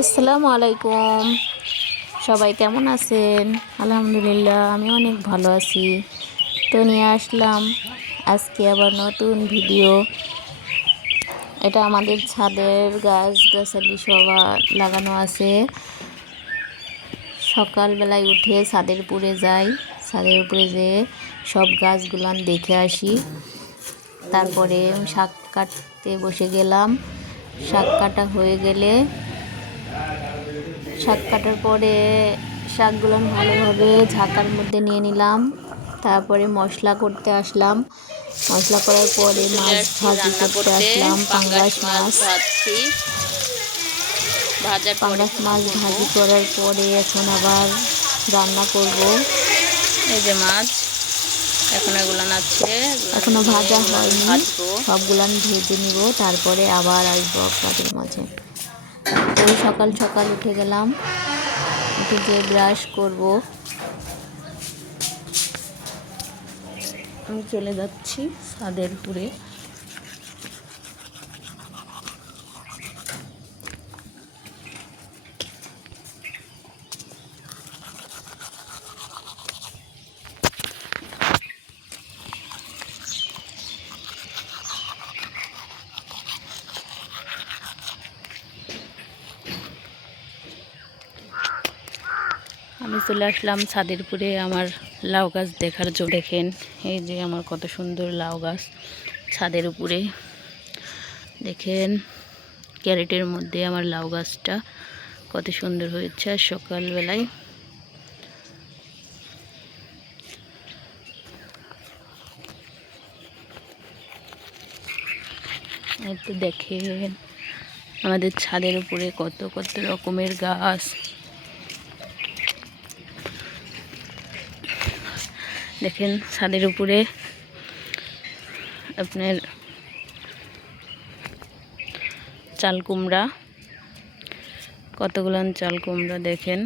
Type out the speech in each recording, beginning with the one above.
আসসালামু আলাইকুম। সবাই কেমন আছেন? আলহামদুলিল্লাহ, আমি অনেক ভালো আছি। তো নিয়ে আসলাম আজকে আবার নতুন ভিডিও। এটা আমাদের ছাদের গাছ, গাছালি সবার লাগানো আছে। সকালবেলায় উঠে ছাদের উপরে যাই। ছাদের উপরে যেয়ে সব গাছগুলান দেখে আসি। তারপরে শাক কাটতে বসে গেলাম। শাক কাটা হয়ে গেলে শাক কাটার পরে শাকগুলো ভালোভাবে ঝাঁকার মধ্যে নিয়ে নিলাম। তারপরে মশলা করতে আসলাম। মশলা করার পরে মাছ ভাজি করতে আসলাম পাঙ্গাস মাছ। পাঙ্গাস মাছ ভাজি করার পরে এখন আবার রান্না করব। এই যে মাছ এখন এগুলো নাচ্ছে এখনও ভাজা হয়নি। সবগুলান ভেজে নিব তারপরে আবার আসব আপনাদের মাঝে। তো সকাল সকাল উঠে গেলাম। উঠে গিয়ে ব্রাশ করব। আমি চলে যাচ্ছি ছাদের উপরে আমি চলে আসলাম ছাদের উপরে আমার লাউ গাছ দেখার জন্য। দেখেন, এই যে আমার কত সুন্দর লাউ গাছ ছাদের উপরে। দেখেন, ক্যারেটের মধ্যে আমার লাউ গাছটা কত সুন্দর হয়েছে সকালবেলায়। তো দেখেন, আমাদের ছাদের উপরে কত কত রকমের গাছ। দেখেন ছাদের উপরে আপনার চাল কুমড়া কতগুলো চাল কুমড়া দেখেন।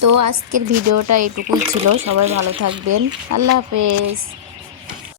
তো আজকের ভিডিওটা এটুকুই ছিল, সবাই ভালো থাকবেন, আল্লাহ হাফেজ।